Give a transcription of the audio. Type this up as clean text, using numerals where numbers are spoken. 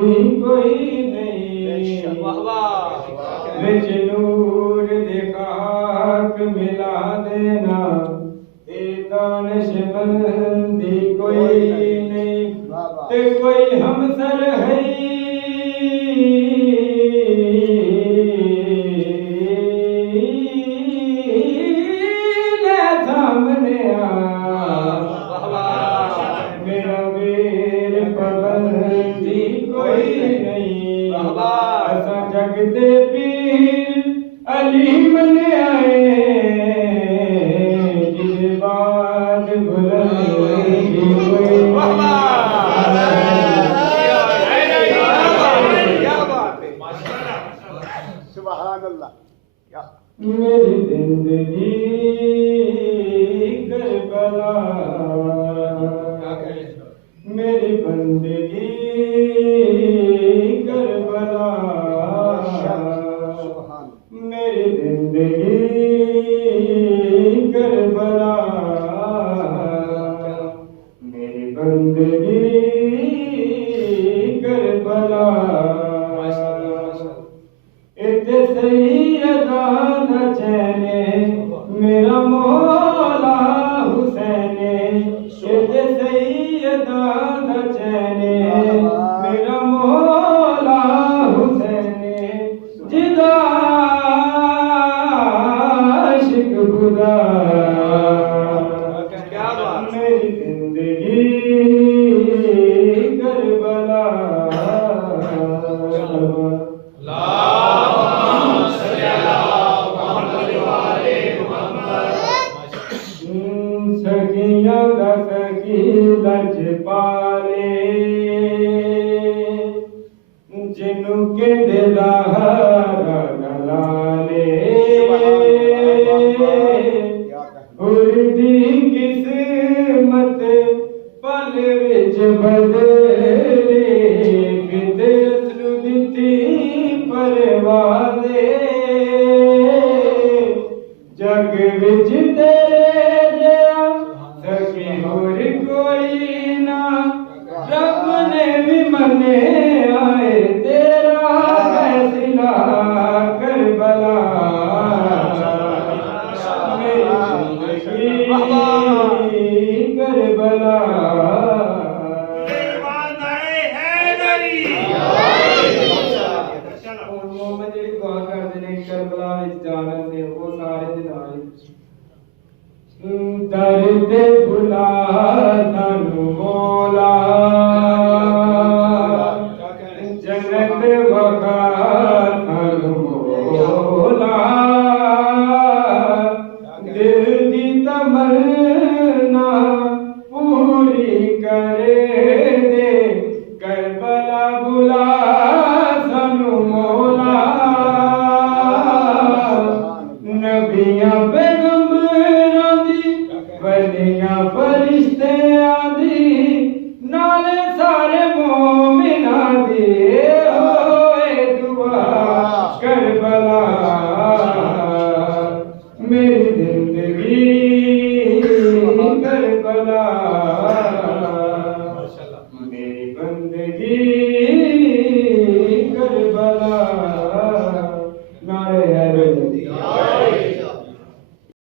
भी कोई नहीं। विच नूर दे खाक मिला देना, दानिशमंदी कोई नहीं। ते कोई हमसर है सामने मेरा वीर पाबंदी कोई नहीं। असा जगते पीर अली मन आए, जिस बाद बुलंदी कोई मेरी जिंदगी करबला, मेरी बंदगी करबला, मेरी जिंदगी करबला, मेरी बंदगी करबला। इते सही अदा न चैने मेरा मौला हुसैने, इते सही अदा न चैने मेरा मौला हुसैने, जिदा आशिक खुदा मेरी जिंदगी करबला। सखियां दा सखी लज पाले, जिन्नू के दिलारा गलाले, उड़दी किस्मत पल विच बदले, फितरत नू दित्ती परवाज़े, जग विच तेरे सखी होर कोई ना, रब ने भी मने आए तेरा फैसला करबला। मेरी जिंदगी करबला। मोहम्मद जी दुआ करते ने करबला विच जाने से वो सारे दिनारे दर्द भुला सानू मौला, जन्नत वखा सानू मौला, दिल दी तमन्ना पूरी करे दे, करबला बुला सानू मौला। नबियां पैगंबरां दी वलियां फरिश्ते